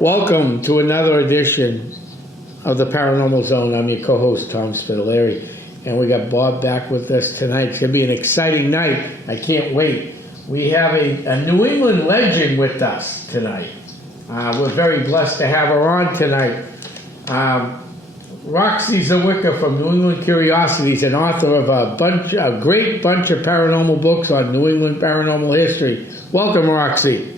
Welcome to another edition of the Paranormal Zone. I'm your co-host, Tom Spitalere, and we got Bob back with us tonight. It's going to be an exciting night. I can't wait. We have a New England legend with us tonight. We're very blessed to have her on tonight. Roxy Zawicka from New England Curiosities, an author of a great bunch of paranormal books on New England paranormal history. Welcome, Roxy.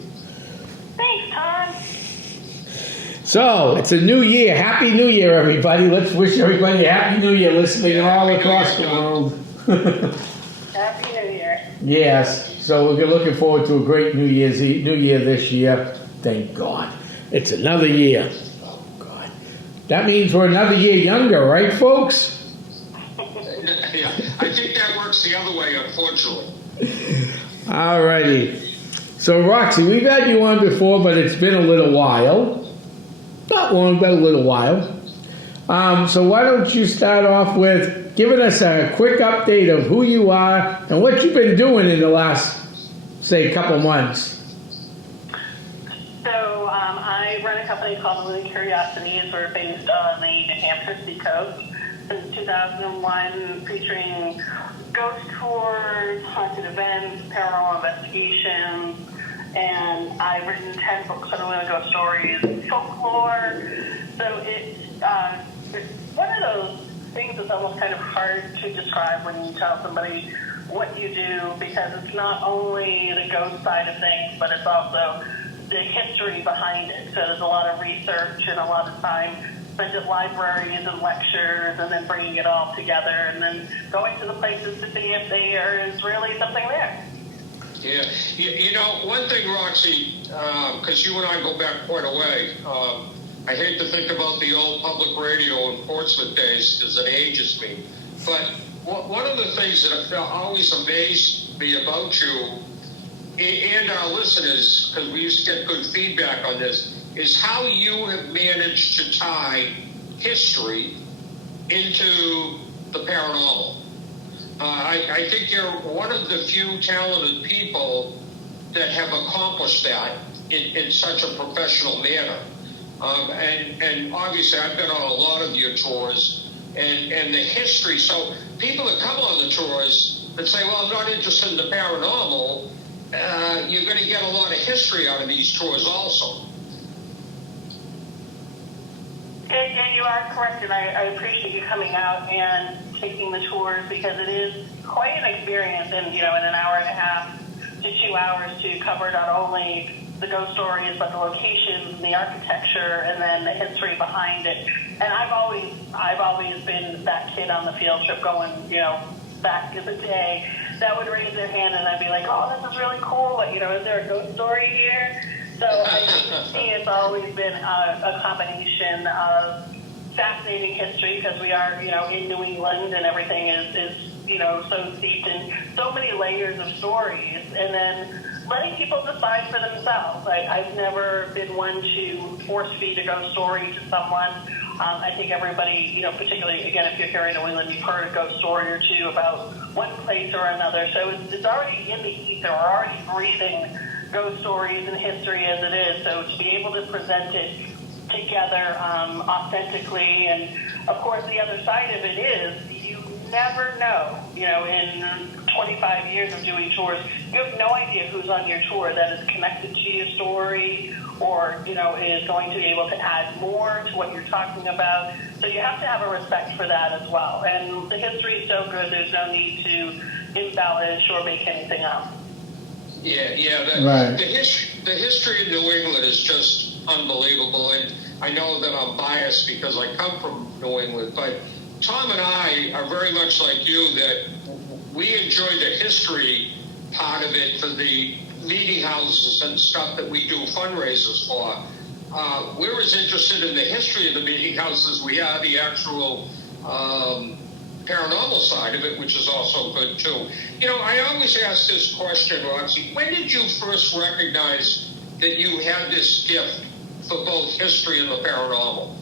So, it's a new year. Happy New Year, everybody. Let's wish everybody a Happy New Year listening all across the world. Happy New Year. Yes. So, we're looking forward to a great New Year this year. Thank God. It's another year. Oh, God. That means we're another year younger, right, folks? Yeah. I think that works the other way, unfortunately. All righty. So, Roxy, we've had you on before, but it's been a little while. Not long, but a little while. So why don't you start off with giving us a quick update of who you are and what you've been doing in the last, say, couple months. So I run a company called New England Curiosities. We're based on the New Hampshire seacoast since 2001, featuring ghost tours, haunted events, paranormal investigations. And I've written 10 books on New England ghost stories, folklore. So it's one of those things that's almost kind of hard to describe when you tell somebody what you do, because it's not only the ghost side of things, but it's also the history behind it. So there's a lot of research and a lot of time spent at libraries and lectures, and then bringing it all together, and then going to the places to see if there is really something there. Yeah, you know, one thing, Roxy, because you and I go back quite a way, I hate to think about the old public radio in Portsmouth days because it ages me, but one of the things that always amazed me about you and our listeners, because we used to get good feedback on this, is how you have managed to tie history into the paranormal. I think you're one of the few talented people that have accomplished that in such a professional manner. And obviously, I've been on a lot of your tours and the history. So people that come on the tours that say, well, I'm not interested in the paranormal, you're going to get a lot of history out of these tours also. And you are correct, and I appreciate you coming out and taking the tours, because it is quite an experience, and in an hour and a half to 2 hours to cover not only the ghost stories, but the locations, and the architecture, and then the history behind it. And I've always been that kid on the field trip going, back in the day, that would raise their hand, and I'd be like, oh, this is really cool. Is there a ghost story here? So I think to me it's always been a combination of fascinating history, because we are, in New England, and everything is so steeped in so many layers of stories, and then letting people decide for themselves. I've never been one to force feed a ghost story to someone. I think everybody, particularly, again, if you're here in New England, you've heard a ghost story or two about one place or another. So it's already in the ether. We're already breathing ghost stories and history as it is. So to be able to present it together authentically, and of course the other side of it is you never know. In 25 years of doing tours, you have no idea who's on your tour that is connected to your story, or is going to be able to add more to what you're talking about. So you have to have a respect for that as well. And the history is so good, there's no need to embellish or make anything up. Yeah. The history of New England is just unbelievable, and I know that I'm biased because I come from New England, but Tom and I are very much like you, that we enjoy the history part of it for the meeting houses and stuff that we do fundraisers for. We're as interested in the history of the meeting houses we are the actual paranormal side of it, which is also good too. I always ask this question, Roxy. When did you first recognize that you had this gift for both history and the paranormal?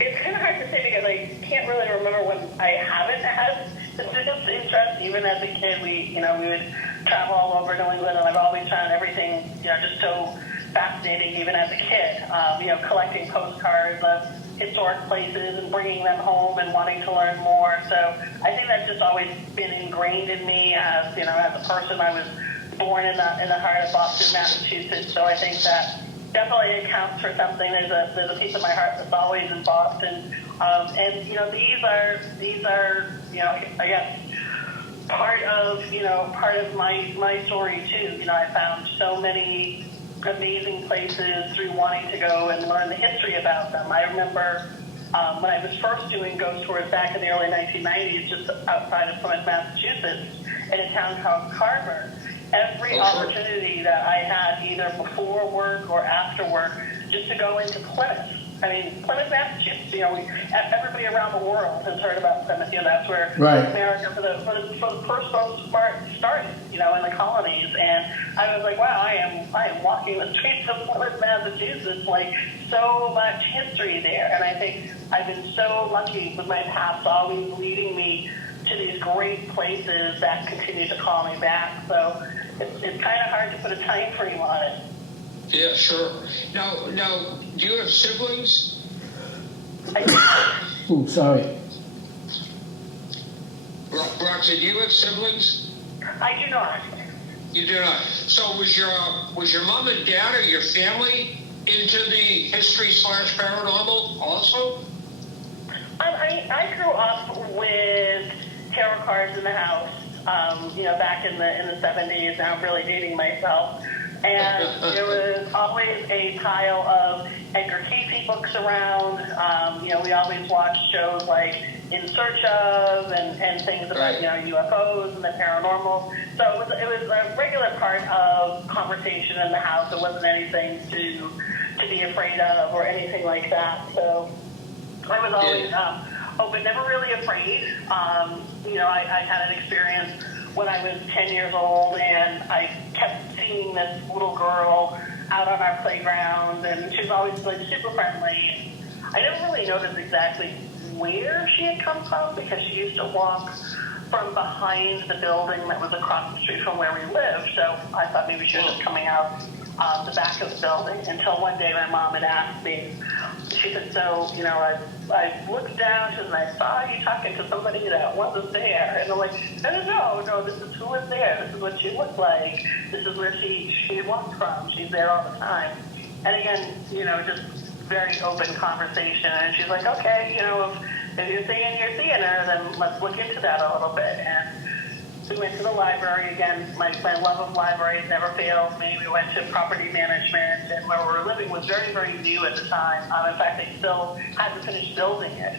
It's kind of hard to say, because can't really remember when I haven't had this interest. Even as a kid, we would travel all over New England, and I've always found everything, just so fascinating. Even as a kid, collecting postcards of historic places and bringing them home and wanting to learn more. So I think that's just always been ingrained in me as as a person. I was born in the heart of Boston, Massachusetts, so I think that definitely it counts for something. There's a piece of my heart that's always in Boston, and these are I guess part of my story too. I found so many amazing places through wanting to go and learn the history about them. I remember when I was first doing ghost tours back in the early 1990s, just outside of Plymouth, Massachusetts, in a town called Carver. Every opportunity that I had, either before work or after work, just to go into Plymouth. I mean, Plymouth, Massachusetts, everybody around the world has heard about Plymouth. That's where America, for the first most started, in the colonies. And I was like, wow, I am walking the streets of Plymouth, Massachusetts, like so much history there. And I think I've been so lucky with my past always leading me to these great places that continue to call me back. So it's kind of hard to put a time frame on it. Yeah, sure. Now, do you have siblings? Ooh, sorry. Roxy, do you have siblings? I do not. You do not. So was your mom and dad or your family into the history / paranormal also? I grew up with tarot cards in the house. Back in the 70s. Now I'm really dating myself. And there was always a pile of Edgar Casey books around. We always watched shows like In Search Of and things about UFOs and the paranormal. So it was a regular part of conversation in the house. It wasn't anything to be afraid of or anything like that. So I was always open, never really afraid. I had an experience when I was 10 years old, and I kept seeing this little girl out on our playground, and she was always like super friendly. I never really noticed exactly where she had come from, because she used to walk from behind the building that was across the street from where we lived. So I thought maybe she was just coming out the back of the building, until one day my mom had asked me, she said, so, I looked down, and I saw you talking to somebody that wasn't there. And I'm like, no, this is who was there. This is what she looked like. This is where she walked from. She's there all the time. And again, just very open conversation. And she's like, okay, if you're saying you're seeing her, then let's look into that a little bit. And we went to the library again. My love of libraries never fails me. We went to property management, and where we were living was very, very new at the time. In fact, they still hadn't finished building it.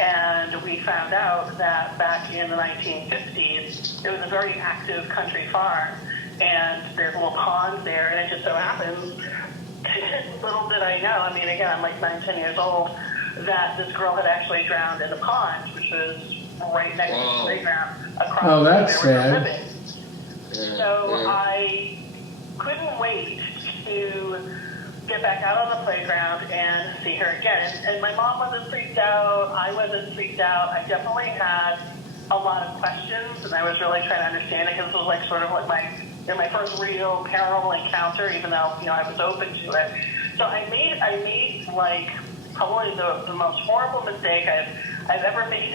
And we found out that back in the 1950s, it was a very active country farm, and there's a little pond there, and it just so happens, little did I know, again, I'm like 9, 10 years old, that this girl had actually drowned in the pond, which was right next to the playground across that's where we were sad. living. So I couldn't wait to get back out on the playground and see her again. And my mom wasn't freaked out. I wasn't freaked out. I definitely had a lot of questions, and I was really trying to understand it, because this was like sort of like my first real paranormal encounter, even though I was open to it. So I made like probably the most horrible mistake I've ever made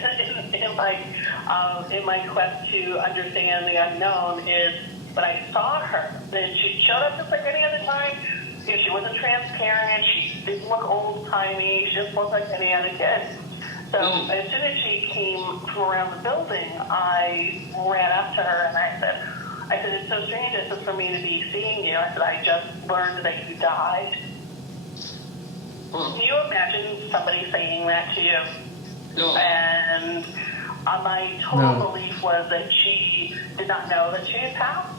in my quest to understand the unknown is when I saw her. Then she showed up just like any other time. She wasn't transparent. She didn't look old-timey. She just looked like any other kid. So as soon as she came from around the building, I ran up to her and I said, it's so strange. This is for me to be seeing you. I said, I just learned that you died. Can you imagine somebody saying that to you? No. And my total belief was that she did not know that she had passed.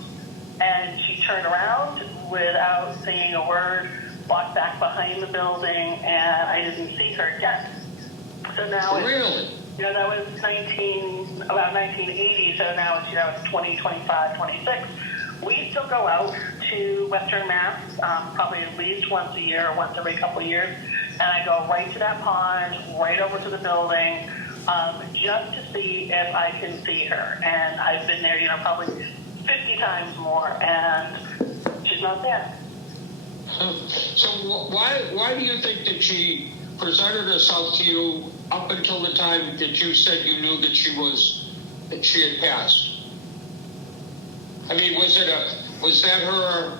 And she turned around without saying a word, walked back behind the building, and I didn't see her again. So now Really? That was about 1980, so now it's 20, 25, 26. We still go out to Western Mass, probably at least once a year or once every couple of years, and I go right to that pond, right over to the building, just to see if I can see her. And I've been there, probably 50 times more, and she's not there. So why do you think that she presented herself to you up until the time that you said you knew that she had passed? I mean, was that her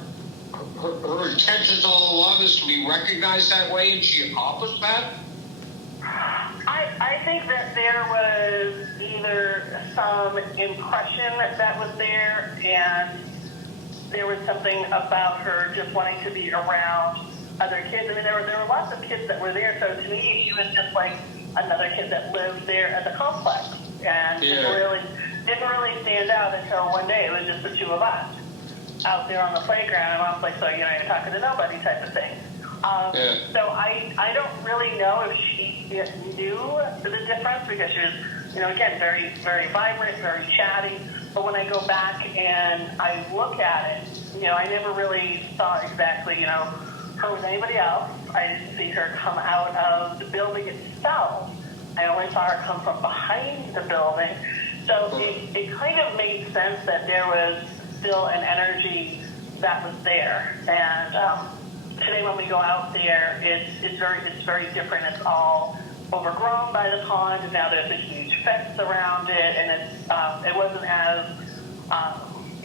intentions all along is to be recognized that way, and she accomplished that? I think that there was either some impression that was there, and there was something about her just wanting to be around other kids. I mean, there were lots of kids that were there, so to me, she was just like another kid that lived there at the complex, and didn't really stand out until one day. It was just the two of us out there on the playground, and I was like, so, you're talking to nobody type of thing. So I don't really know if she knew the difference, because she was, again, very, very vibrant, very chatty. But when I go back and I look at it, I never really saw exactly, her with anybody else. I didn't see her come out of the building itself. I only saw her come from behind the building. So it kind of made sense that there was still an energy that was there. And today when we go out there, it's very different. It's all overgrown by the pond, and now there's a huge fence around it, and it wasn't as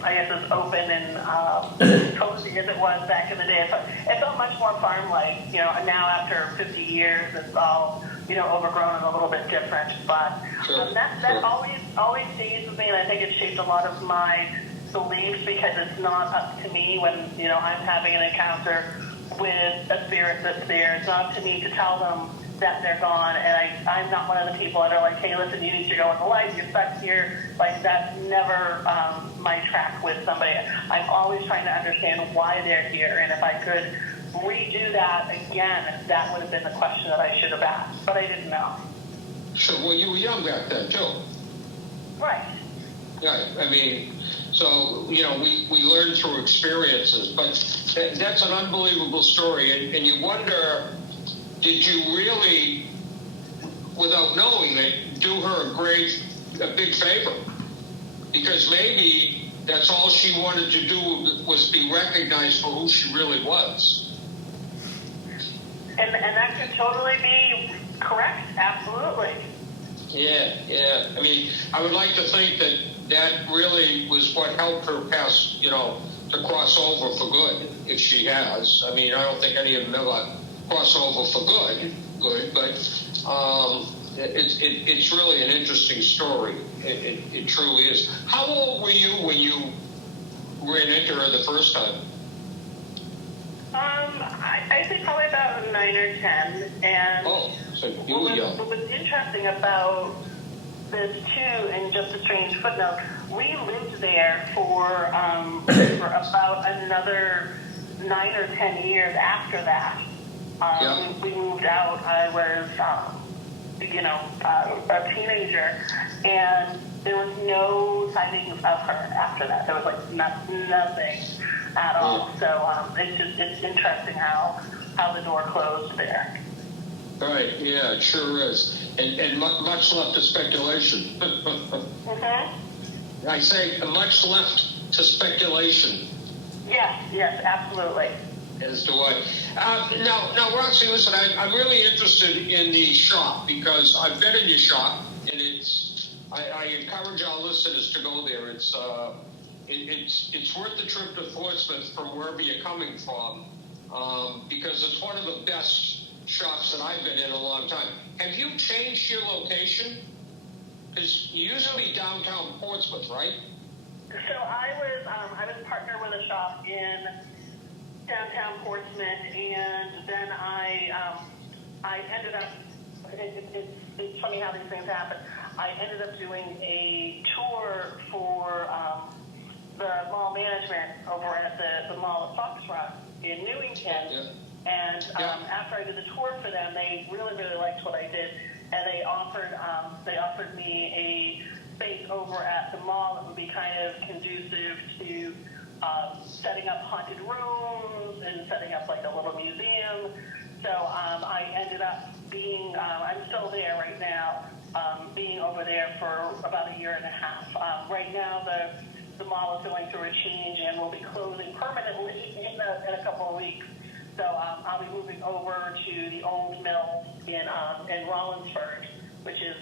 I guess as open and cozy as it was back in the day. It felt much more farm-like. Now after 50 years, it's all overgrown and a little bit different. But that always stays with me, and I think it shaped a lot of my beliefs, because it's not up to me when I'm having an encounter with a spirit that's there. It's not up to me to tell them that they're gone, and I'm not one of the people that are like, hey, listen, you need to go in the light, you're stuck here. Like, that's never my track with somebody. I'm always trying to understand why they're here, and if I could redo that again, that would have been the question that I should have asked, but I didn't know. Sure. Well, you were young back then, too. Right. Yeah, I mean, so, we learn through experiences, but that's an unbelievable story, and you wonder, did you really, without knowing it, do her a big favor? Because maybe that's all she wanted to do was be recognized for who she really was. And that could totally be correct, absolutely. Yeah. I mean, I would like to think that really was what helped her pass, to cross over for good, if she has. I mean, I don't think any of them ever cross over for good, but it's really an interesting story. It truly is. How old were you when you ran into her the first time? I think probably about 9 or 10. And so you were young. What was interesting about this too, and just a strange footnote, we lived there for about another 9 or 10 years after that. We moved out. I was, a teenager, and there was no sightings of her after that. There was like nothing at all. So it's interesting how the door closed there. Right. Yeah, it sure is, and much left to speculation. I say much left to speculation. Yes, absolutely. As to what. Now, Roxy, listen, I'm really interested in the shop, because I've been in your shop, and I encourage our listeners to go there. It's worth the trip to Portsmouth from wherever you're coming from, because it's one of the best shops that I've been in a long time. Have you changed your location? Because you used to be downtown Portsmouth, right? So I was partnered with a shop in downtown Portsmouth, and then I ended up, it's funny how these things happen. I ended up doing a tour for the mall management over at the mall at Foxtrot in Newington. And after I did the tour for them, they really, really liked what I did, and they offered me a space over at the mall that would be kind of conducive to setting up haunted rooms and setting up like a little museum. So I ended up being, I'm still there right now, there for about a year and a half. Right now, the mall is going through a change and will be closing permanently in a couple of weeks. So I'll be moving over to the old mill in Rollinsford, which is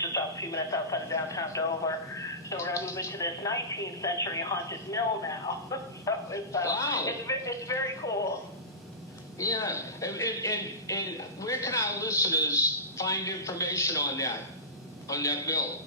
just a few minutes outside of downtown Dover. So we're going to move into this 19th century haunted mill now. So Wow. it's very cool. Yeah, and where can our listeners find information on that mill?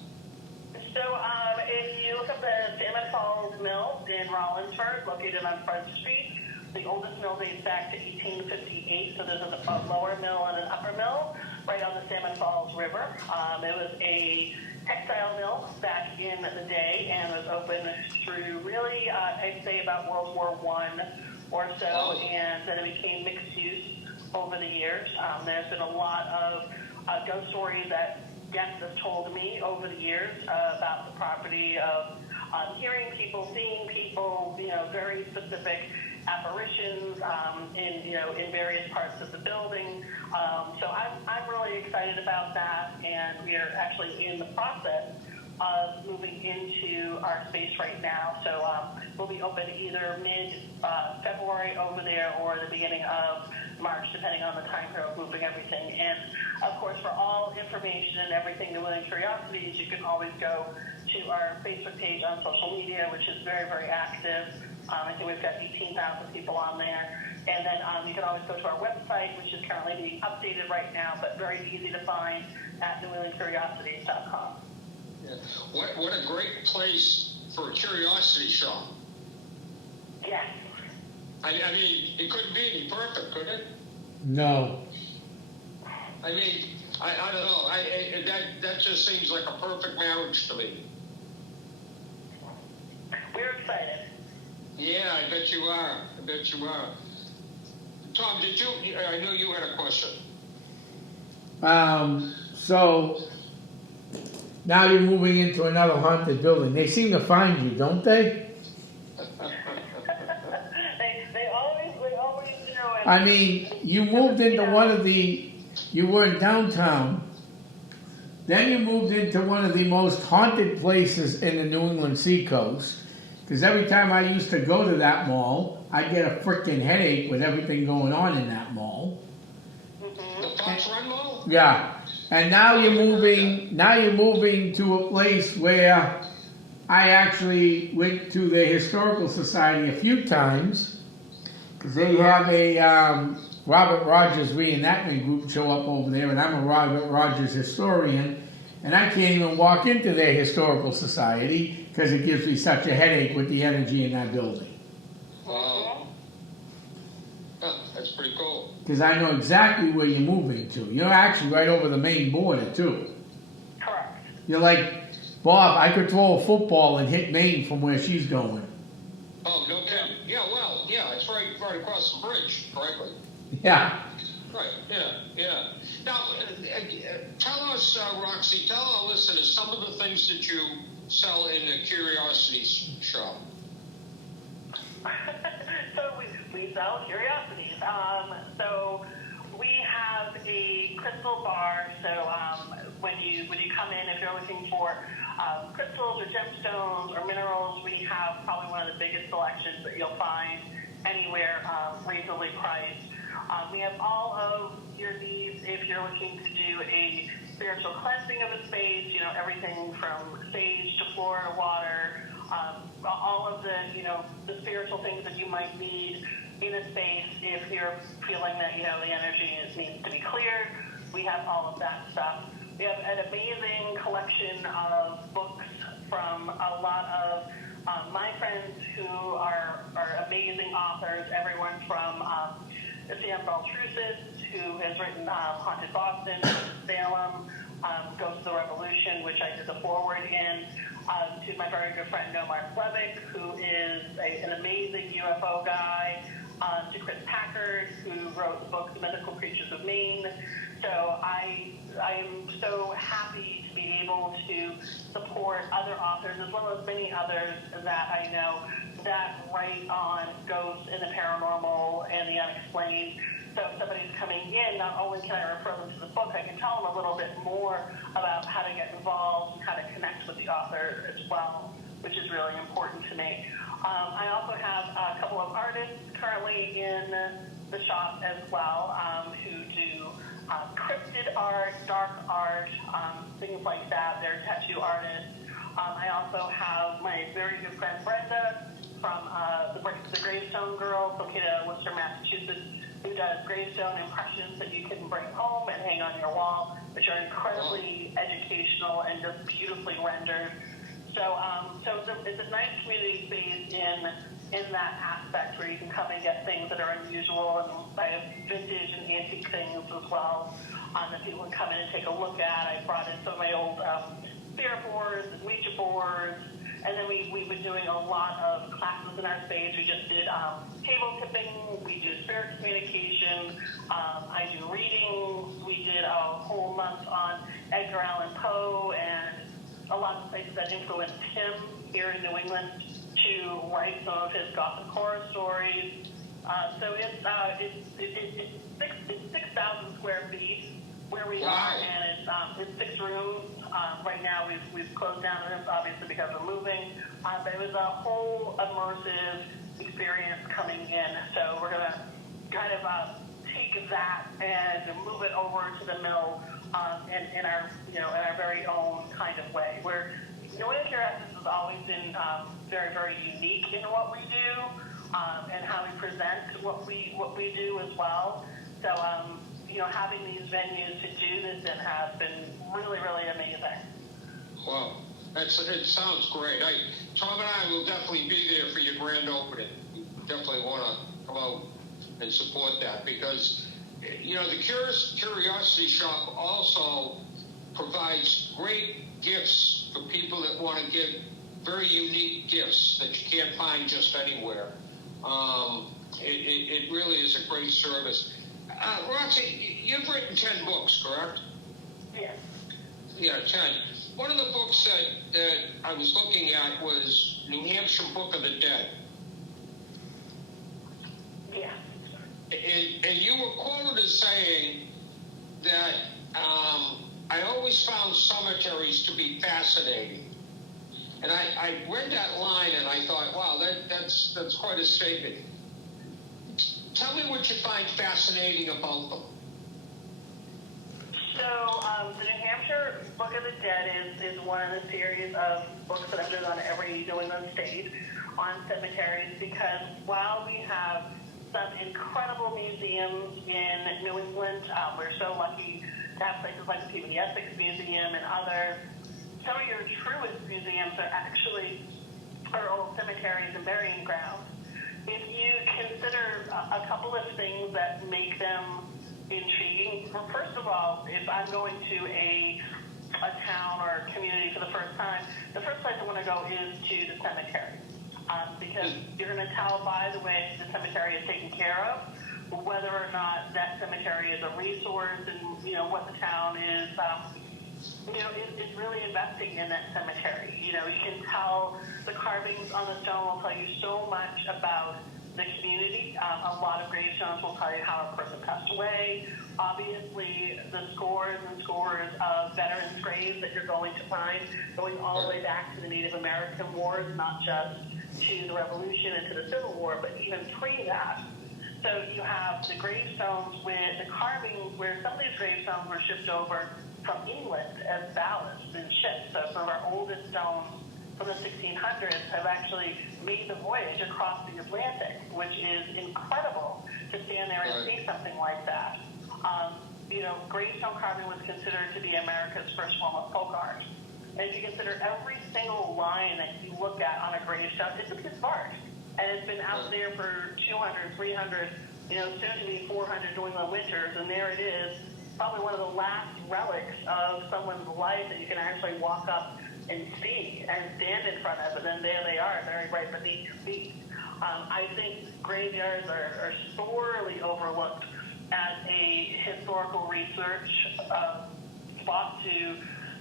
So if you look up the Salmon Falls Mill in Rollinsford, located on Front Street, the oldest mill dates back to 1858. So there's a lower mill and an upper mill right on the Salmon Falls River. It was a textile mill back in the day and was open through really, I'd say about World War I or so, and then it became mixed use over the years. There's been a lot of ghost stories that guests have told me over the years about the property of hearing people, seeing people, very specific apparitions in various parts of the building. So I'm really excited about that, and we are actually in the process of moving into our space right now. So we'll be open either mid-February over there or the beginning of March, depending on the time frame of moving everything. And of course, for all information and everything to Willing Curiosities, you can always go to our Facebook page on social media, which is very, very active. I think we've got 18,000 people on there. And then you can always go to our website, which is currently being updated right now, but very easy to find at thewillingcuriosities.com. Yeah. What a great place for a curiosity shop. Yes. I mean, it couldn't be any perfect, could it? No. I mean, I don't know. That just seems like a perfect marriage to me. We're excited. Yeah, I bet you are. Tom, I know you had a question. So now you're moving into another haunted building. They seem to find you, don't they? they always do. I mean, you moved into you were in downtown, then you moved into one of the most haunted places in the New England Seacoast. Because every time I used to go to that mall, I'd get a freaking headache with everything going on in that mall. The Fox Run Mall? Yeah. And now you're moving to a place where I actually went to the Historical Society a few times, because they have a Robert Rogers reenactment group show up over there, and I'm a Robert Rogers historian, and I can't even walk into their Historical Society because it gives me such a headache with the energy in that building. Wow. Huh, that's pretty cool. Because I know exactly where you're moving to. You're actually right over the main border, too. Correct. You're like, Bob, I could throw a football and hit Maine from where she's going. Oh, no kidding. Yeah, well, yeah, it's right across the bridge, frankly. Yeah. Right, yeah. Now, tell us, Roxy, tell our listeners some of the things that you sell in the Curiosity Shop. So we sell curiosities. So we have a crystal bar. So when you come in, if you're looking for crystals or gemstones or minerals, we have probably one of the biggest selections that you'll find anywhere reasonably priced. We have all of your needs if you're looking to do a spiritual cleansing of a space, everything from sage to Florida water, all of the spiritual things that you might need in a space if you're feeling that, the energy needs to be cleared. We have all of that stuff. We have an amazing collection of books from a lot of my friends who are amazing authors, everyone from Sam Baltrusis, who has written Haunted Boston, Salem, Ghost of the Revolution, which I did the foreword in, to my very good friend Nomar Slevik, who is an amazing UFO guy, to Chris Packard, who wrote the book The Mythical Creatures of Maine. So I am so happy to be able to support other authors, as well as many others that I know that write on ghosts and the paranormal and the unexplained. So if somebody's coming in, not only can I refer them to the book, I can tell them a little bit more about how to get involved, how to connect with the author as well, which is really important to me. I also have a couple of artists currently in the shop as well who do cryptid art, dark art, things like that. They're tattoo artists. I also have my very good friend Brenda from the Gravestone Girls, located in Worcester, Massachusetts, who does gravestone impressions that you can bring home and hang on your wall, which are incredibly educational and just beautifully rendered. So it's a nice community space in that aspect where you can come and get things that are unusual, and I have vintage and antique things as well that people can come in and take a look at. I brought in some of my old spirit boards and Ouija boards, and then we've been doing a lot of classes in our space. We just did table tipping, we do spirit communication, I do readings, we did a whole month on Edgar Allan Poe and a lot of places that influenced him here in New England to write some of his Gothic horror stories. So it's 6,000 square feet where we are, and it's 6 rooms. Right now we've closed down the rooms obviously because we're moving, but it was a whole immersive experience coming in. So we're gonna kind of take that and move it over to the mill in our very own kind of way. Where New England Cure Essence has always been very, very unique in what we do and how we present what we do as well. So having these venues to do this in has been really, really amazing. Wow, it sounds great. Tom and I will definitely be there for your grand opening. We definitely want to come out and support that because, the Curiosity Shop also provides great gifts for people that want to give very unique gifts that you can't find just anywhere. It really is a great service. Roxy, you've written 10 books, correct? Yes. Yeah, 10. One of the books that I was looking at was New Hampshire Book of the Dead. Yeah. And you were quoted as saying that I always found cemeteries to be fascinating. And I read that line and I thought, wow, that's quite a statement. Tell me what you find fascinating about them. So the New Hampshire Book of the Dead is one of the series of books that I've done on every New England state on cemeteries, because while we have some incredible museums in New England, we're so lucky to have places like the Peabody Essex Museum and others. Some of your truest museums are actually our old cemeteries and burying grounds. If you consider a couple of things that make them intriguing, well, first of all, if I'm going to a town or a community for the first time, the first place I want to go is to the cemetery. Because you're going to tell by the way the cemetery is taken care of whether or not that cemetery is a resource and, what the town is, is really investing in that cemetery. You can tell the carvings on the stone will tell you so much about the community. A lot of gravestones will tell you how a person passed away. Obviously, the scores and scores of veterans' graves that you're going to find, going all the way back to the Native American Wars, not just to the Revolution and to the Civil War, but even pre that. So you have the gravestones with the carvings where some of these gravestones were shipped over from England as ballast in ships. So some of our oldest stones from the 1600s have actually made the voyage across the Atlantic, which is incredible to stand there and see something like that. Gravestone carving was considered to be America's first form of folk art. And if you consider every single line that you look at on a gravestone, it's a piece of art. And it's been out there for 200, 300, soon to be 400 New England winters, and there it is, probably one of the last relics of someone's life that you can actually walk up and see and stand in front of, and then there they are, very right beneath your feet. I think graveyards are sorely overlooked as a historical research spot to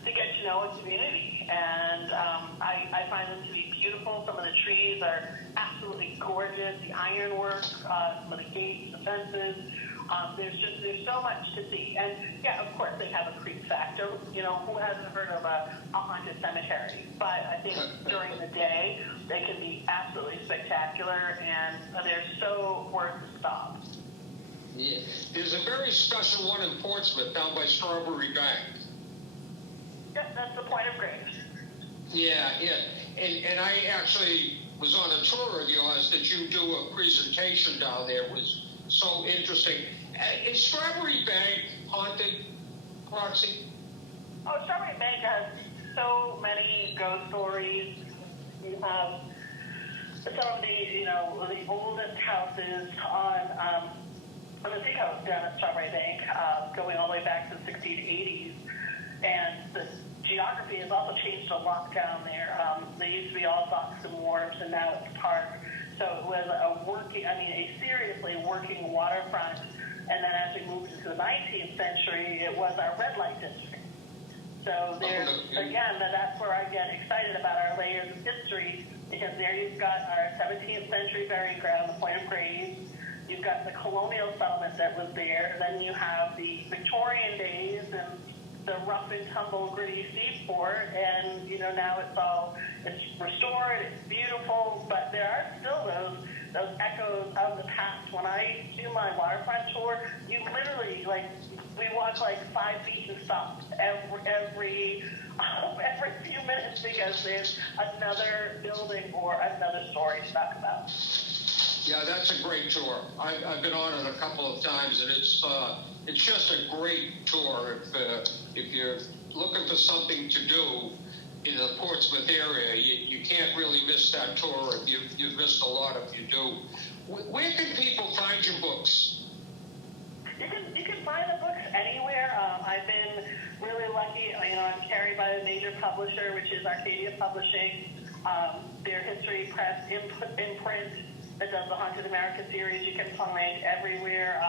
get to know a community. And I find them to be beautiful. Some of the trees are absolutely gorgeous. The ironwork, some of the gates, the fences. There's so much to see, and yeah, of course they have a creep factor. You know, who hasn't heard of a haunted cemetery? But I think during the day they can be absolutely spectacular, and they're so worth the stop. Yeah. There's a very special one in Portsmouth down by Strawberry Bank. Yep, that's the point of grace. Yeah, yeah. And I actually was on a tour of yours that you do a presentation down there. It was so interesting. Is Strawberry Bank haunted, Roxy? Oh, Strawberry Bank has so many ghost stories. You have some of the oldest houses on the seacoast down at Strawberry Bank, going all the way back to the 60s, 80s. And the geography has also changed a lot down there. They used to be all docks and wharves, and now it's park. So it was a seriously working waterfront. And then as we moved into the 19th century, it was our red light district. So that's where I get excited about our layers of history, because there you've got our 17th century burying ground, the Point of Graves. You've got the colonial settlement that was there. Then you have the Victorian days and the rough and tumble gritty seaport, and now it's restored, it's beautiful, but there are still those echoes of the past. When I do my waterfront tour, you literally we walk 5 feet and stop every few minutes, because there's another building or another story to talk about. Yeah, that's a great tour. I've been on it a couple of times, and it's just a great tour. If you're looking for something to do in the Portsmouth area, you can't really miss that tour. You've missed a lot if you do. Where can people find your books? You can find the books anywhere. I've been really lucky. I'm carried by a major publisher, which is Arcadia Publishing. Their History Press imprint that does the Haunted America series, you can find everywhere.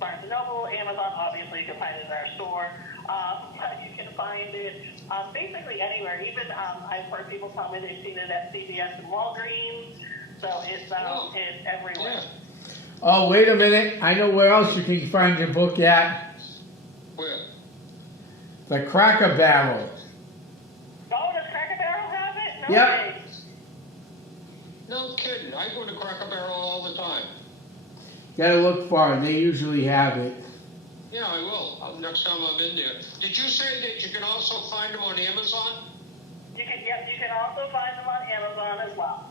Barnes & Noble, Amazon, obviously you can find it in our store. But you can find it basically anywhere. Even I've heard people tell me they've seen it at CVS and Walgreens. So it's everywhere. Yeah. Oh, wait a minute. I know where else you can find your book at. Where? The Cracker Barrel. Oh, does Cracker Barrel have it? No Yep. way. No kidding. I go to Cracker Barrel all the time. Gotta look for it. They usually have it. Yeah, I will. Next time I'm in there. Did you say that you can also find them on Amazon? You can also find them on Amazon as well.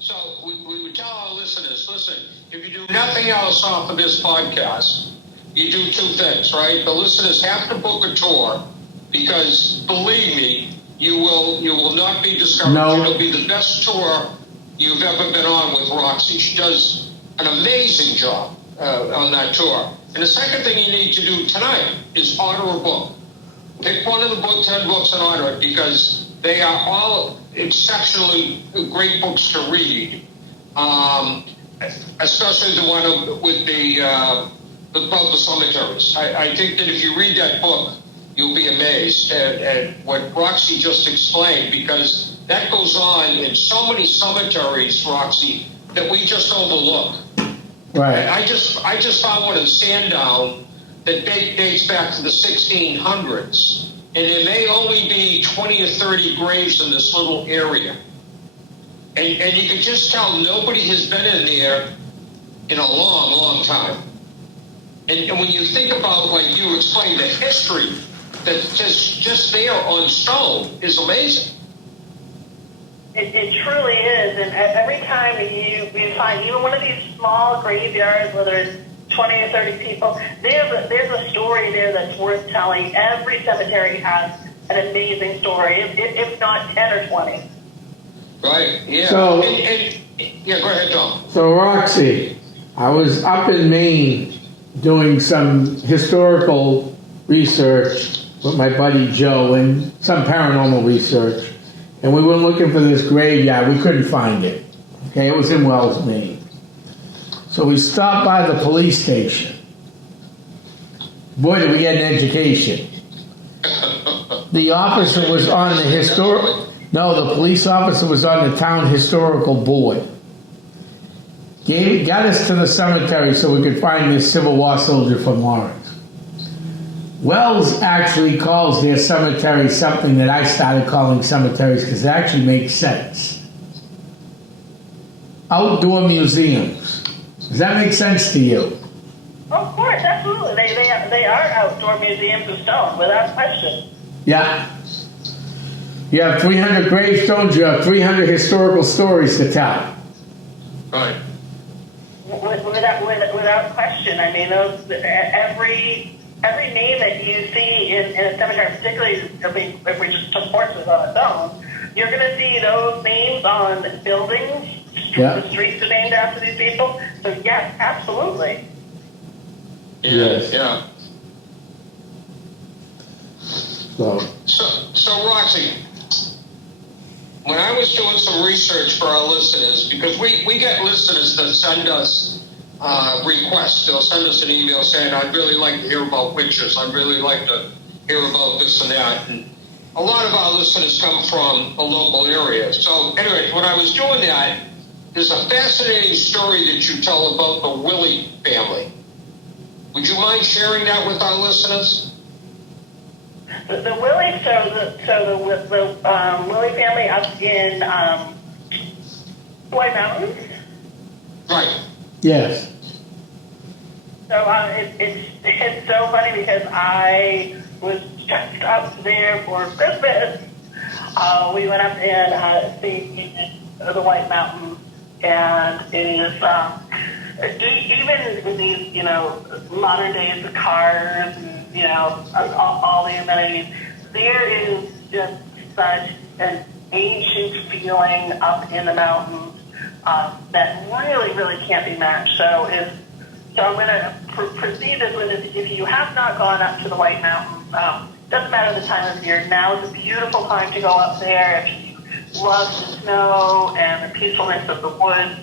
So we would tell our listeners, listen, if you do nothing else off of this podcast, you do two things, right? The listeners have to book a tour, because believe me, you will not be discouraged. No. It'll be the best tour you've ever been on with Roxy. She does an amazing job on that tour. And the second thing you need to do tonight is order a book. Pick one of the 10 books and order it, because they are all exceptionally great books to read. Especially the one with about the cemeteries. I think that if you read that book, you'll be amazed at what Roxy just explained, because that goes on in so many cemeteries, Roxy, that we just overlook. Right. And I just found one in Sandown that dates back to the 1600s, and there may only be 20 or 30 graves in this little area. And you can just tell nobody has been in there in a long, long time. And when you think about, like you explained, the history that's just there on stone is amazing. It truly is, and every time you find even one of these small graveyards, whether it's 20 or 30 people, there's a story there that's worth telling. Every cemetery has an amazing story, if not 10 or 20. Right, yeah. So, yeah, go ahead, Tom. So, Roxy, I was up in Maine doing some historical research with my buddy Joe and some paranormal research. And we were looking for this graveyard. We couldn't find it. Okay, it was in Wells, Maine. So we stopped by the police station. Boy, did we get an education. The officer was on the police officer was on the town historical board. got us to the cemetery so we could find this Civil War soldier from Lawrence. Wells actually calls their cemetery something that I started calling cemeteries because it actually makes sense. Outdoor museums. Does that make sense to you? Of course, absolutely. They are outdoor museums of stone, without question. Yeah. You have 300 gravestones, you have 300 historical stories to tell. Right. Without question. I mean, every name that you see in a cemetery, particularly if we just took horses on its own, you're going to see those names on buildings. Yeah. The streets are named after these people. So yes, absolutely. Yes. Yeah. So Roxy, when I was doing some research for our listeners, because we get listeners that send us requests. They'll send us an email saying, I'd really like to hear about witches. I'd really like to hear about this and that. And a lot of our listeners come from a local area. So anyway, when I was doing that, there's a fascinating story that you tell about the Willie family. Would you mind sharing that with our listeners? The Willie, the Willie family up in White Mountains. Right. Yes. So it's so funny because I was just up there for Christmas. We went up and see the White Mountains, and it is even in these modern days of cars and all the amenities, there is just such an ancient feeling up in the mountains that really can't be matched. So I'm going to proceed this with it. If you have not gone up to the White Mountains, doesn't matter the time of year. Now is a beautiful time to go up there. If you love the snow and the peacefulness of the woods,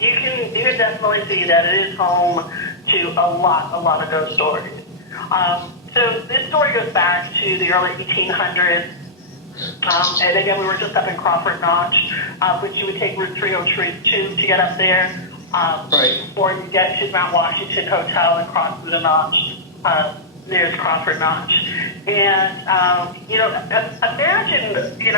you can definitely see that it is home to a lot of ghost stories. So this story goes back to the early 1800s. And again, we were just up in Crawford Notch, which you would take Route 302 to get up there. Right. Or you get to Mount Washington Hotel and cross through the Notch. There's Crawford Notch. And, imagine, in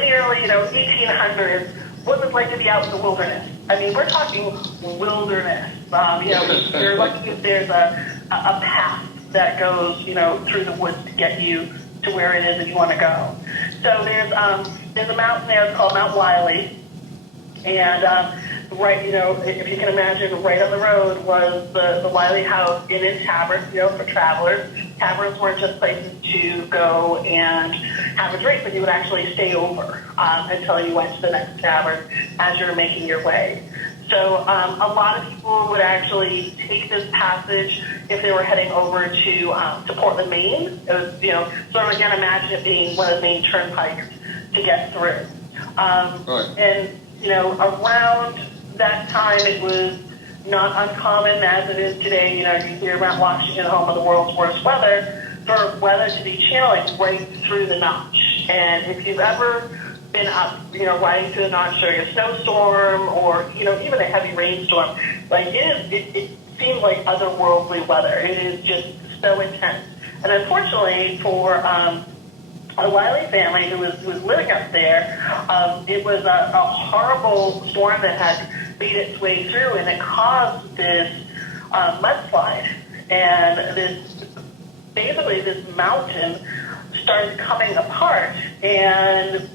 the early, 1800s, what it was like to be out in the wilderness. I mean, we're talking wilderness. You're lucky if there's a path that goes, through the woods to get you to where it is that you want to go. So there's a mountain there called Mount Wiley, and right, if you can imagine, right on the road was the Wiley House Inn and Tavern, for travelers. Taverns weren't just places to go and have a drink, but you would actually stay over until you went to the next tavern as you're making your way. So a lot of people would actually take this passage if they were heading over to Portland, Maine. It was, sort of again, imagine it being one of the main turnpikes to get through. Right. And, around that time, it was not uncommon as it is today. You hear about Washington, home of the world's worst weather, for weather to be channeling right through the Notch. And if you've ever been up, riding through the Notch during a snowstorm or, even a heavy rainstorm, it seems like otherworldly weather. It is just so intense. And unfortunately for the Wiley family who was living up there, it was a horrible storm that had made its way through, and it caused this mudslide. And this mountain started coming apart and,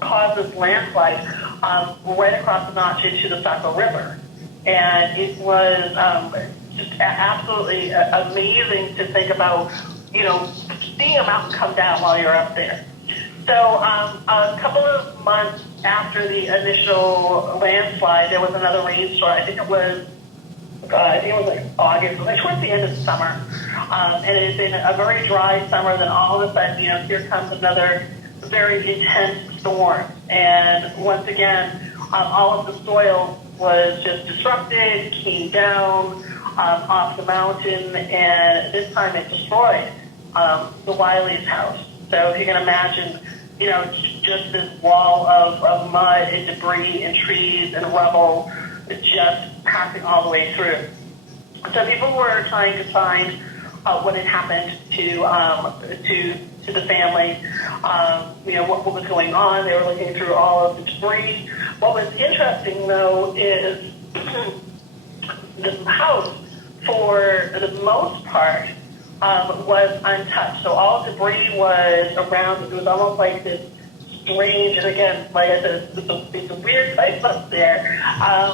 caused this landslide right across the Notch into the Saco River. And it was just absolutely amazing to think about, seeing a mountain come down while you're up there. So a couple of months after the initial landslide, there was another rainstorm. I think it was like August, it was like towards the end of the summer. And it had been a very dry summer. Then all of a sudden, here comes another very intense storm. And once again, all of the soil was just disrupted, came down off the mountain, and this time it destroyed the Wiley's house. So if you can imagine just this wall of mud and debris and trees and rubble just passing all the way through. So people were trying to find what had happened to the family, what was going on. They were looking through all of the debris. What was interesting, though, is the house, for the most part, was untouched. So all debris was around. It was almost like this strange, and again, like I said, it's a weird place up there.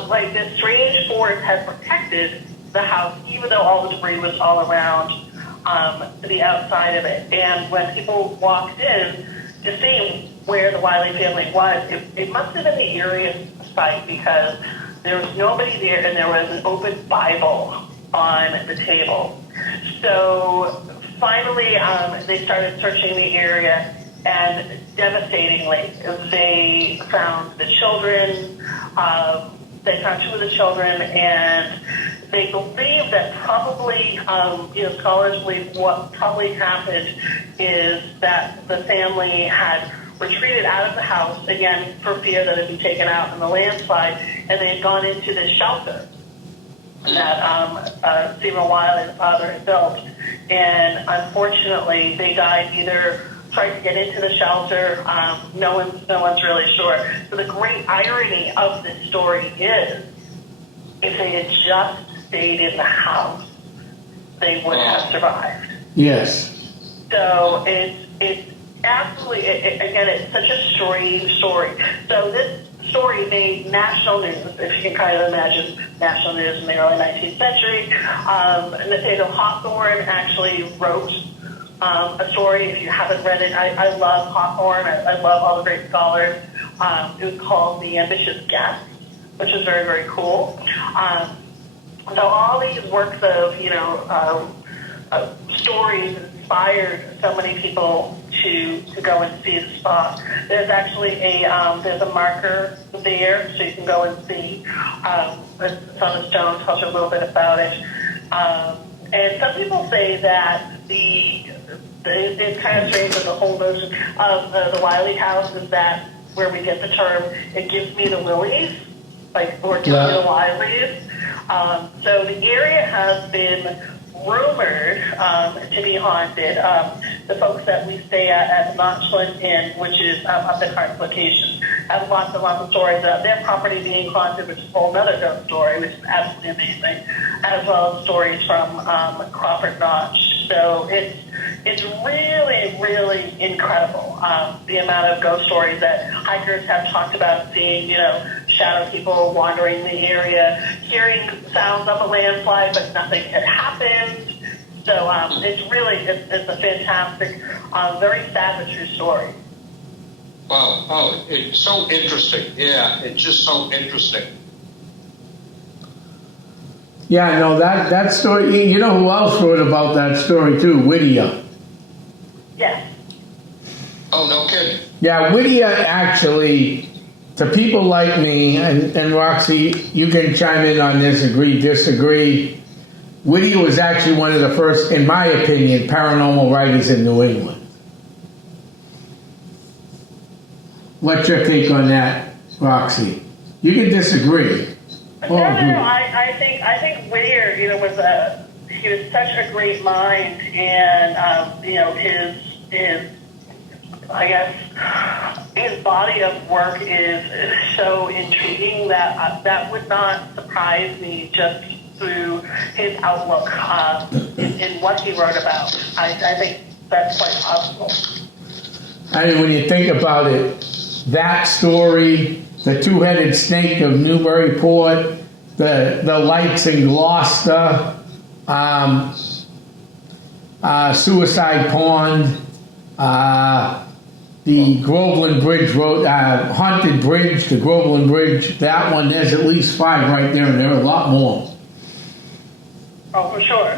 Like this strange force had protected the house, even though all the debris was all around the outside of it. And when people walked in to see where the Wiley family was, it must have been the eerie site, because there was nobody there, and there was an open Bible on the table. So finally, they started searching the area, and devastatingly, they found the children. They found two of the children, and they believe that probably, scholars believe what probably happened is that the family had retreated out of the house, again, for fear that it would be taken out in the landslide, and they had gone into this shelter that Stephen Wiley and the father had built. And unfortunately, they died either trying to get into the shelter. No one's really sure. So the great irony of this story is, if they had just stayed in the house, they would have survived. Yes. So it's absolutely, again, it's such a strange story. So this story made national news, if you can kind of imagine national news in the early 19th century. Nathaniel Hawthorne actually wrote a story. If you haven't read it, I love Hawthorne. I love all the great scholars. It was called The Ambitious Guest, which is very, very cool. So all these works of, stories inspired so many people to go and see the spot. There's actually there's a marker there, so you can go and see. It's on the stone, tells you a little bit about it. And some people say that it's kind of strange that the whole notion of the Wiley house is that where we get the term, it gives me the willies, or gives me the Wileys. So the area has been rumored to be haunted. The folks that we stay at the Notchland Inn, which is up at Hart's location, have lots of stories about their property being haunted, which is a whole other ghost story, which is absolutely amazing, as well as stories from Crawford Notch. So it's really, really incredible, the amount of ghost stories that hikers have talked about seeing, shadow people wandering the area, hearing sounds of a landslide, but nothing had happened. So it's a fantastic, very sad but true story. Wow. Oh, it's so interesting. Yeah, it's just so interesting. Yeah, no, that story, you know who else wrote about that story too? Whittier. Yes. Oh, no kidding. Yeah, Whittier actually, to people like me, and Roxy, you can chime in on this, agree, disagree. Whittier was actually one of the first, in my opinion, paranormal writers in New England. What's your take on that, Roxy? You can disagree. No. I think Whittier, he was such a great mind, and his I guess his body of work is so intriguing that would not surprise me just through his outlook in what he wrote about. I think that's quite possible. I mean, when you think about it, that story, the two-headed snake of Newburyport, the lights in Gloucester, Suicide Pond, the Groveland Bridge Road, Haunted Bridge, the Groveland Bridge, that one, there's at least 5 right there, and there are a lot more. Oh, for sure.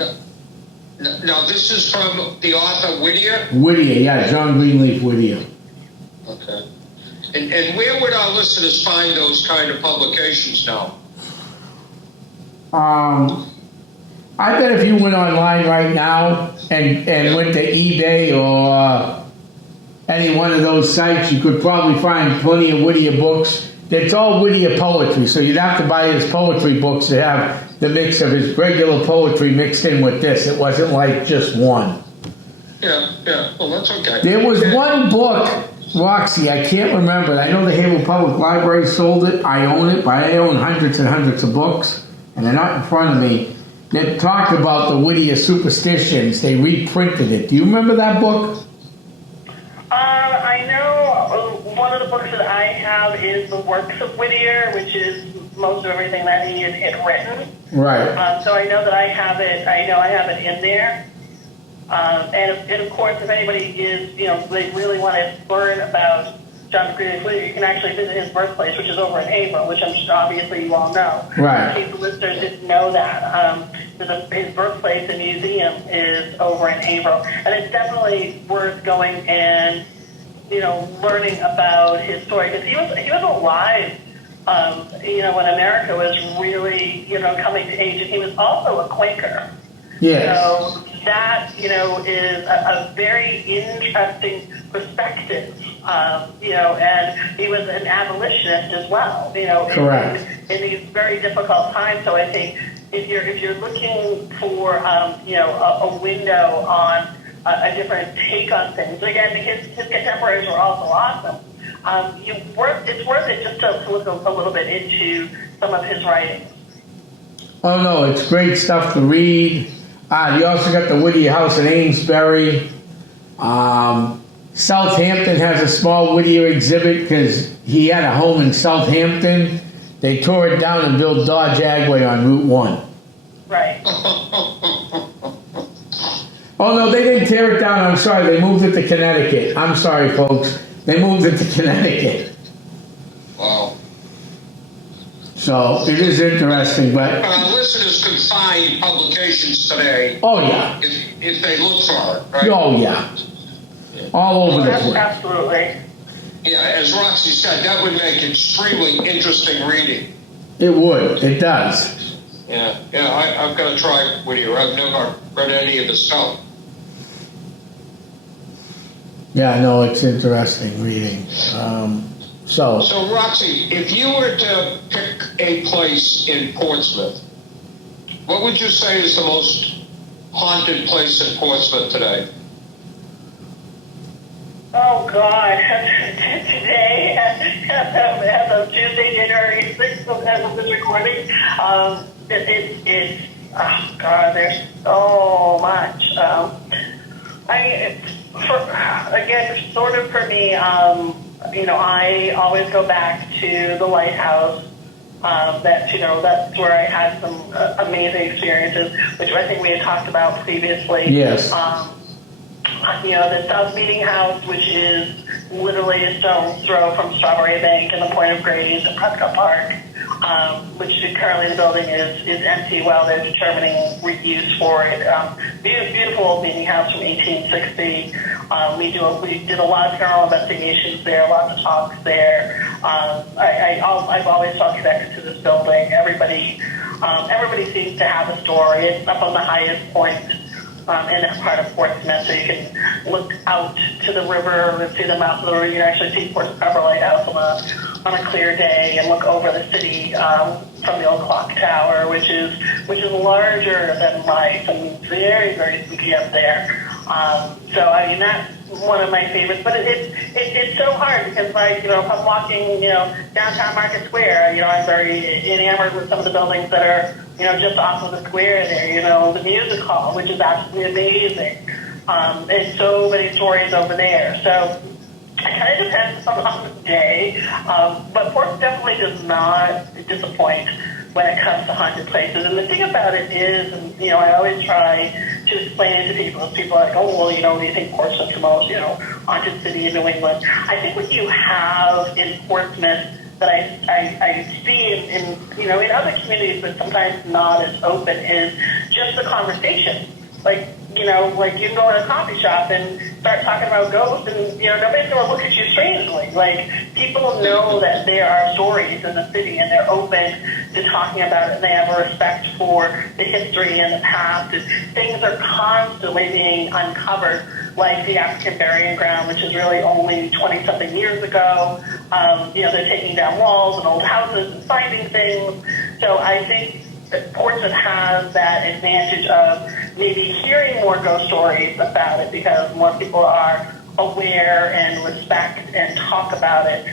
Now, this is from the author Whittier? Whittier, yeah, John Greenleaf Whittier. Okay. And where would our listeners find those kind of publications now? I bet if you went online right now and went to eBay or any one of those sites, you could probably find plenty of Whittier books. It's all Whittier poetry, so you'd have to buy his poetry books to have the mix of his regular poetry mixed in with this. It wasn't like just one. Yeah. Well, that's okay. There was one book, Roxy, I can't remember. I know the Havel Public Library sold it. I own it, but I own hundreds and hundreds of books, and they're not in front of me. That talked about the Whittier superstitions. They reprinted it. Do you remember that book? I know one of the books that I have is the Works of Whittier, which is most of everything that he had written. Right. So I know that I have it. I know I have it in there. And of course, if anybody is, they really want to learn about John Greenleaf Whittier, you can actually visit his birthplace, which is over in Haverhill, which I'm sure obviously you all know. Right. In case the listeners didn't know that. His birthplace and museum is over in Haverhill. And it's definitely worth going and, learning about his story. Because he was alive, when America was really, coming to age. And he was also a Quaker. Yes. So that, is a very interesting perspective, and he was an abolitionist as well, Correct. in these very difficult times. So I think if you're looking for, a window on a different take on things, again, because his contemporaries were also awesome, it's worth it just to look a little bit into some of his writings. Oh, no, it's great stuff to read. You also got the Whittier House in Amesbury. Southampton has a small Whittier exhibit because he had a home in Southampton. They tore it down and built Dodge Agway on Route 1. Right. Oh, no, they didn't tear it down. I'm sorry. They moved it to Connecticut. I'm sorry, folks. They moved it to Connecticut. Wow. So it is interesting, but... Listeners can find publications today. Oh, yeah. If they look for it, right? Oh, yeah. All over the place. Absolutely. Yeah, as Roxy said, that would make extremely interesting reading. It would. It does. Yeah, I've got to try Whittier. I've never read any of his stuff. Yeah, no, it's interesting reading. So, Roxy, if you were to pick a place in Portsmouth, what would you say is the most haunted place in Portsmouth today? Oh, God. Today, as of Tuesday, January 6th, as of this recording, oh, God, there's so much. For me, I always go back to the lighthouse. That's where I had some amazing experiences, which I think we had talked about previously. yes. The South Meeting House, which is literally a stone's throw from Strawberry Bank and the Point of Grays and Prescott Park, which currently the building is empty while they're determining reuse for it. Beautiful old meeting house from 1860. We did a lot of paranormal investigations there, lots of talks there. I've always felt connected to this building. Everybody seems to have a story. It's up on the highest point in that part of Portsmouth, so you can look out to the river and see the mouth of the river. You can actually see Portsmouth Harbor Lighthouse on a clear day and look over the city from the old clock tower, which is larger than life and very, very spooky up there. That's one of my favorites. But it's so hard because, if I'm walking, downtown Market Square, I'm very enamored with some of the buildings that are, just off of the square there, the music hall, which is absolutely amazing. And so many stories over there. So it kind of depends on the day. But Portland definitely does not disappoint when it comes to haunted places. And the thing about it is, and, I always try to explain it to people. People are like, oh, well, do you think Portsmouth's the most, haunted city in New England? I think what you have in Portsmouth that I see in other communities, but sometimes not as open, is just the conversation. Like you can go in a coffee shop and start talking about ghosts, and nobody's going to look at you strangely. Like, people know that there are stories in the city, and they're open to talking about it, and they have a respect for the history and the past, and things are constantly being uncovered like the African Burying Ground, which is really only 20-something years ago. They're taking down walls and old houses and finding things. So I think that Portsmouth has that advantage of maybe hearing more ghost stories about it because more people are aware and respect and talk about it.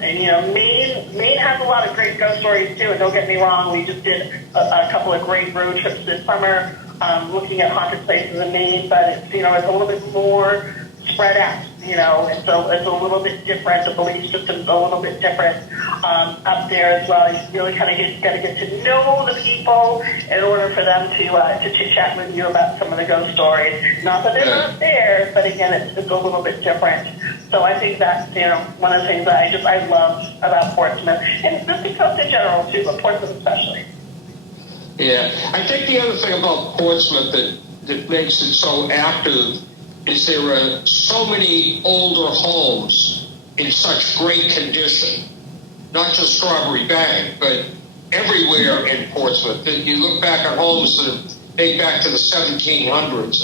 Maine has a lot of great ghost stories too. And don't get me wrong, we just did a couple of great road trips this summer, looking at haunted places in Maine. But it's a little bit more spread out. It's a little bit different. The belief system's a little bit different up there as well. You really kind of got to get to know the people in order for them to chit chat with you about some of the ghost stories. Not that they're not there, but again, it's a little bit different. So I think that's one of the things that I love about Portsmouth, and just the coast in general too, but Portsmouth especially. Yeah, I think the other thing about Portsmouth that makes it so active is there are so many older homes in such great condition, not just Strawberry Bank, but everywhere in Portsmouth. You look back at homes that date back to the 1700s.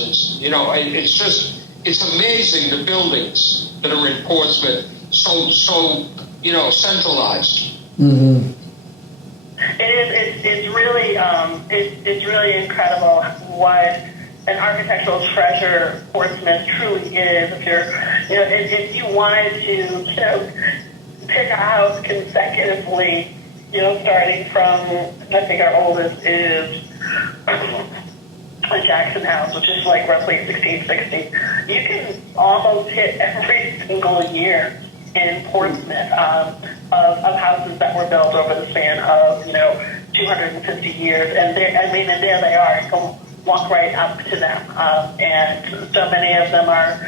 It's amazing the buildings that are in Portsmouth, so centralized. Mm-hmm. It's really incredible what an architectural treasure Portsmouth truly is. If you wanted to, pick a house consecutively, starting from, I think our oldest is a Jackson House, which is like roughly 1660. You can almost hit every single year in Portsmouth of houses that were built over the span of 250 years, and there they are. You can walk right up to them, and so many of them are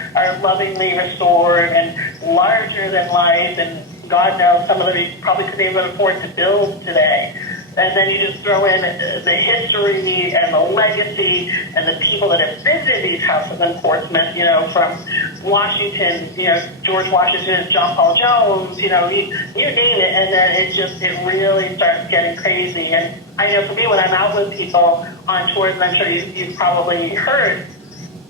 lovingly restored and larger than life, and God knows some of them you probably couldn't even afford to build today. And then you just throw in the history and the legacy and the people that have visited these houses in Portsmouth, from Washington, George Washington, John Paul Jones, you name it, and then it really starts getting crazy. And I know for me, when I'm out with people on tours, and I'm sure you've probably heard,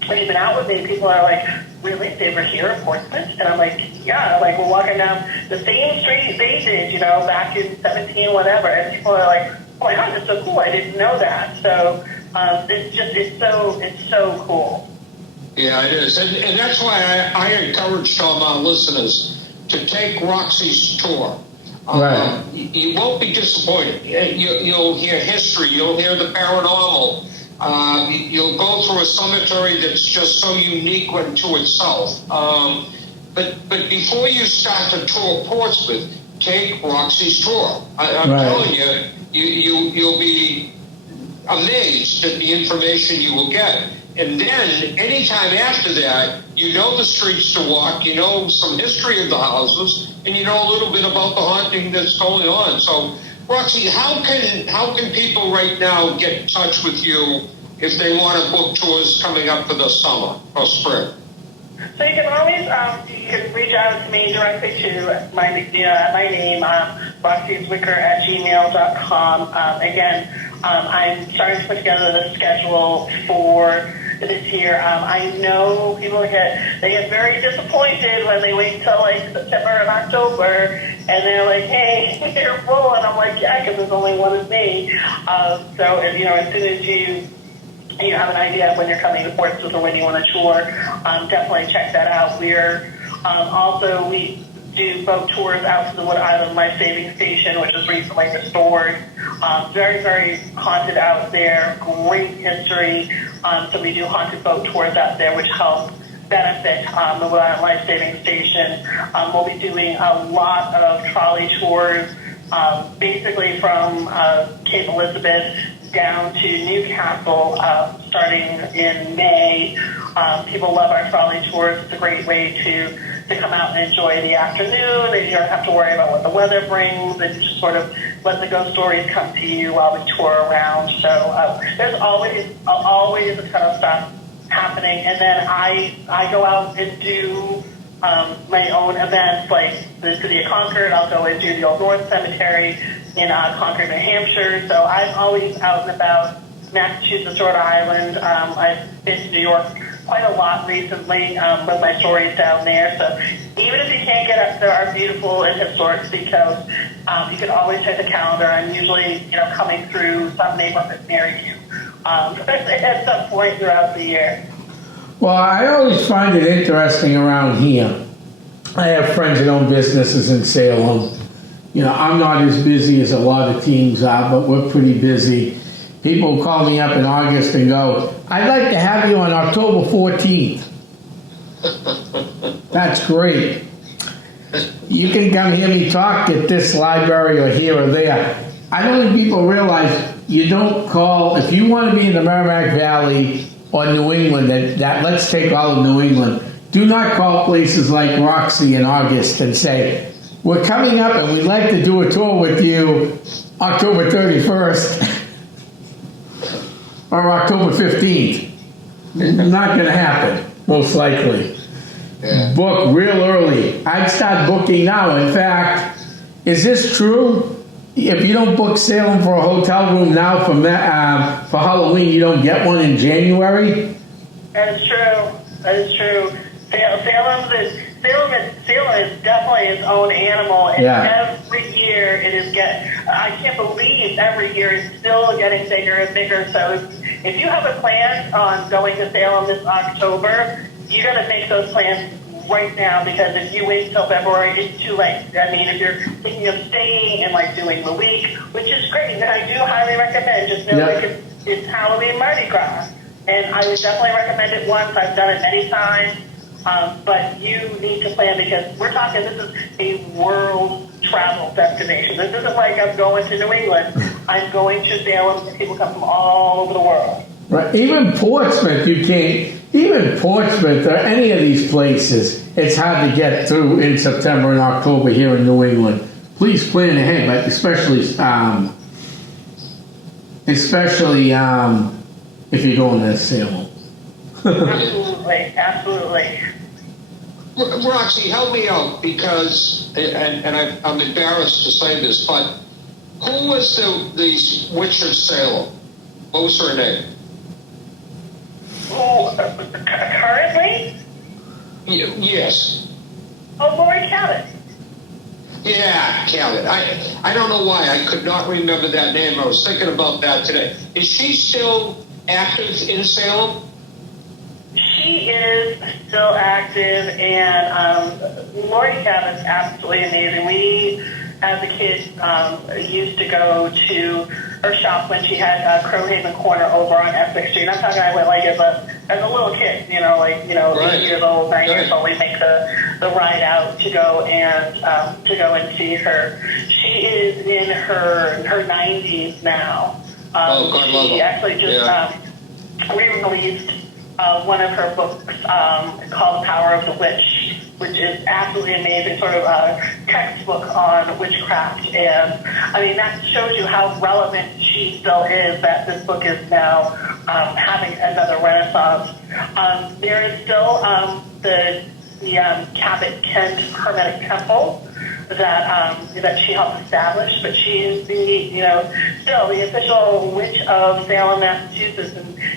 when you've been out with me, people are like, really? They were here in Portsmouth? And I'm like, yeah, like we're walking down the same street they did, back in 17, whatever. And people are like, oh my God, that's so cool. I didn't know that. So it's so cool. Yeah, it is. And that's why I encourage some of our listeners to take Roxy's tour. Right. You won't be disappointed. You'll hear history. You'll hear the paranormal. You'll go through a cemetery that's just so unique unto itself. But before you start to tour Portsmouth, take Roxy's tour. I'm telling you'll be amazed at the information you will get. And then, anytime after that, the streets to walk, some history of the houses, and a little bit about the haunting that's going on. So, Roxy, how can people right now get in touch with you if they want to book tours coming up for the summer or spring? So you can always you can reach out to me directly to my name, roxyswicker@gmail.com. Again, I'm starting to put together the schedule for this year. I know people get very disappointed when they wait till like September and October, and they're like, "Hey, you're full," and I'm like, "Yeah, because there's only one of me." So as soon as you have an idea of when you're coming to Portsmouth or when you want to tour, definitely check that out. We do boat tours out to the Wood Island Life Saving Station, which is recently restored. Very, very haunted out there. Great history. So we do haunted boat tours out there, which help benefit the Wood Island Life Saving Station. We'll be doing a lot of trolley tours, basically from Cape Elizabeth down to Newcastle, starting in May. People love our trolley tours. It's a great way to come out and enjoy the afternoon, and you don't have to worry about what the weather brings, and just sort of let the ghost stories come to you while we tour around. So there's always a ton of stuff happening. And then I go out and do my own events, like the City of Concord. I'll go and do the Old North Cemetery in Concord, New Hampshire. So I'm always out and about Massachusetts, Rhode Island. I've been to New York quite a lot recently with my stories down there. So even if you can't get up to our beautiful and historic seacoast, you can always check the calendar. I'm usually, coming through some neighborhood near you at some point throughout the year. Well, I always find it interesting around here. I have friends that own businesses in Salem. I'm not as busy as a lot of teams are, but we're pretty busy. People call me up in August and go, I'd like to have you on October 14th. That's great. You can come hear me talk at this library or here or there. I don't think people realize you don't call, if you want to be in the Merrimack Valley or New England, that let's take all of New England, do not call places like Roxy in August and say, we're coming up and we'd like to do a tour with you October 31st or October 15th. Not going to happen, most likely. Yeah. Book real early. I'd start booking now. In fact, is this true? If you don't book Salem for a hotel room now for Halloween, you don't get one in January? That is true. That is true. Salem is definitely its own animal, and every year it is I can't believe every year it's still getting bigger and bigger. So if you have a plan on going to Salem this October, you got to make those plans right now, because if you wait until February, it's too late. I mean, if you're thinking of staying and doing the week, which is great, and I do highly recommend, just know it's Halloween Mardi Gras, and I would definitely recommend it once. I've done it many times. But you need to plan, because we're talking, this is a world travel destination. This isn't like I'm going to New England. I'm going to Salem, and people come from all over the world. Right. Even Portsmouth, or any of these places, it's hard to get through in September and October here in New England. Please plan ahead, but especially if you're going to Salem. Absolutely. Roxy, help me out, because, and I'm embarrassed to say this, but who was the witch of Salem? What was her name? Currently? Yes. Oh, Lori Cabot. Yeah, Cabot. I don't know why I could not remember that name. I was thinking about that today. Is she still active in Salem? She is still active, and Lori Cabot's absolutely amazing. We, as a kid, used to go to her shop when she had Crowhaven Corner over on Essex Street. I'm talking, I went as a little kid, Right. 8 years old, 9 years old. We make the ride out to go and see her. She is in her 90s now. God love she her. actually just re-released one of her books called The Power of the Witch, which is absolutely amazing, sort of a textbook on witchcraft. And I mean, that shows you how relevant she still is, that this book is now having another renaissance. There is still the Cabot Kent Hermetic Temple that she helped establish, but she is still the official witch of Salem, Massachusetts,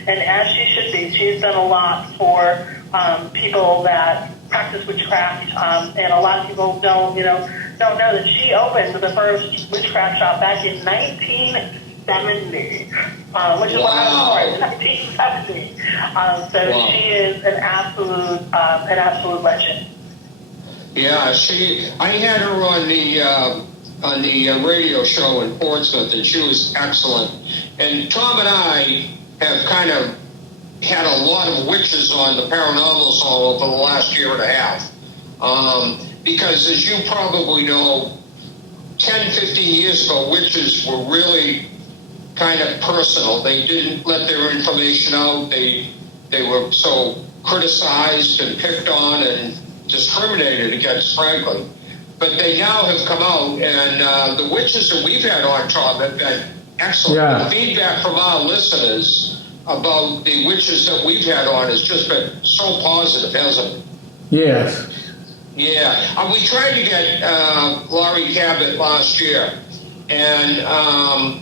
and as she should be. She's done a lot for people that practice witchcraft, and a lot of people don't know that she opened the first witchcraft shop back in 1970, which is when I was born, 1970. So she is an absolute legend. Yeah, I had her on the radio show in Portsmouth, and she was excellent. And Tom and I have kind of had a lot of witches on the Paranormal Zone over the last year and a half. Because as you probably know, 10, 15 years ago, witches were really kind of personal. They didn't let their information out. They were so criticized and picked on and discriminated against, frankly. But they now have come out, and the witches that we've had on, Tom, have been excellent. Yeah. The feedback from our listeners about the witches that we've had on has just been so positive, hasn't it? Yes. Yeah. We tried to get Laurie Cabot last year and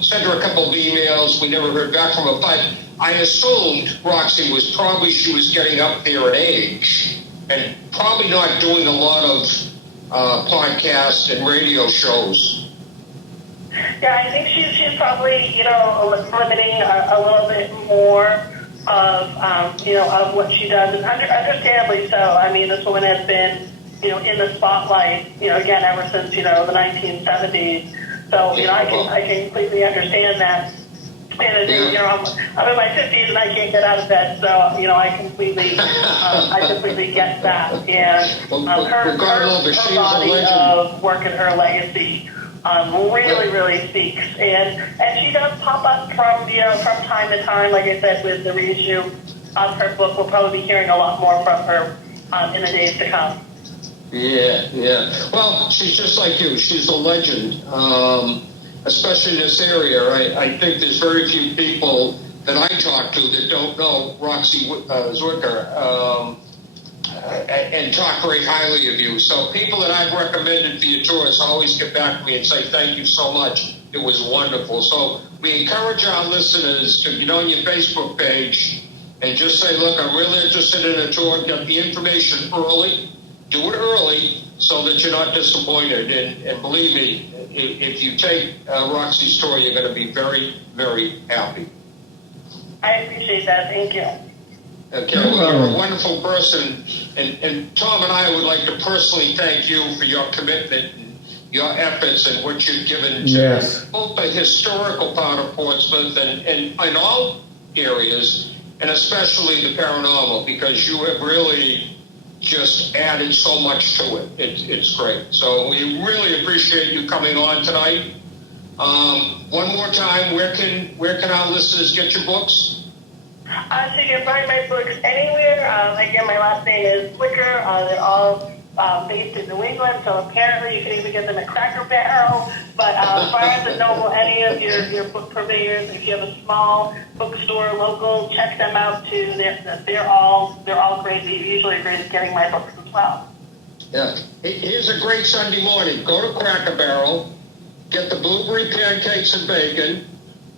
sent her a couple of emails. We never heard back from her. But I assumed Roxy was probably, she was getting up there in age and probably not doing a lot of podcasts and radio shows. Yeah, I think she's probably, you know, limiting a little bit more of, you know, of what she does, and understandably so. I mean, this woman has been, you know, in the spotlight, you know, again, ever since, you know, the 1970s. So, you know, I can completely understand that. And, you know, I'm in my 50s and I can't get out of bed, so, you know, I completely get that. And her body of work and her legacy really speaks. And she does pop up from, you know, from time to time. Like I said, with the reissue of her book, we'll probably be hearing a lot more from her in the days to come. Yeah. Well, she's just like you. She's a legend, especially in this area. I think there's very few people that I talk to that don't know Roxy Zwicker and talk very highly of you. So people that I've recommended for your tours always get back to me and say, thank you so much. It was wonderful. So we encourage our listeners to get on your Facebook page and just say, look, I'm really interested in a tour. Get the information early. Do it early so that you're not disappointed. And believe me, if you take Roxy's tour, you're going to be very, very happy. I appreciate that. Thank you. Okay, well, you're a wonderful person. And Tom and I would like to personally thank you for your commitment and your efforts and what you've given to both the historical part of Portsmouth and in all areas, and especially the paranormal, because you have really just added so much to it. It's great. So we really appreciate you coming on tonight. One more time, where can our listeners get your books? So you can find my books anywhere. Again, my last name is Zwicker. They're all based in New England, so apparently you can even get them at Cracker Barrel. But Barnes and Noble, any of your book purveyors, if you have a small bookstore local, check them out too. They're all great. They're usually great at getting my books as well. Yeah. Here's a great Sunday morning. Go to Cracker Barrel, get the blueberry pancakes and bacon,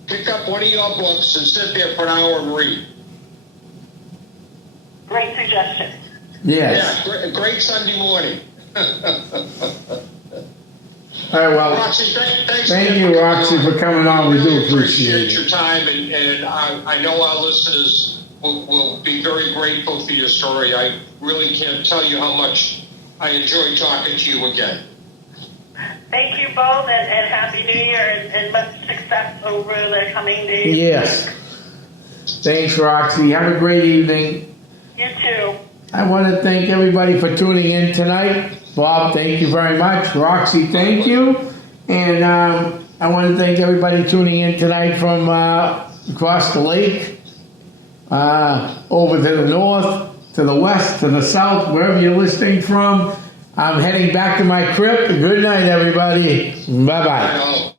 pick up one of your books and sit there for an hour and read. Great suggestion. Yes. Yeah, great Sunday morning. All right, well, Roxy, thanks thank you, Roxy, for coming on. We do appreciate your time, and I know our listeners will be very grateful for your story. I really can't tell you how much I enjoyed talking to you again. Thank you both, and Happy New Year, and much success over the coming days. Yes. Thanks, Roxy. Have a great evening. You too. I want to thank everybody for tuning in tonight. Bob, thank you very much. Roxy, thank you. And I want to thank everybody tuning in tonight from across the lake, over to the north, to the west, to the south, wherever you're listening from. I'm heading back to my crypt. Good night, everybody. Bye-bye.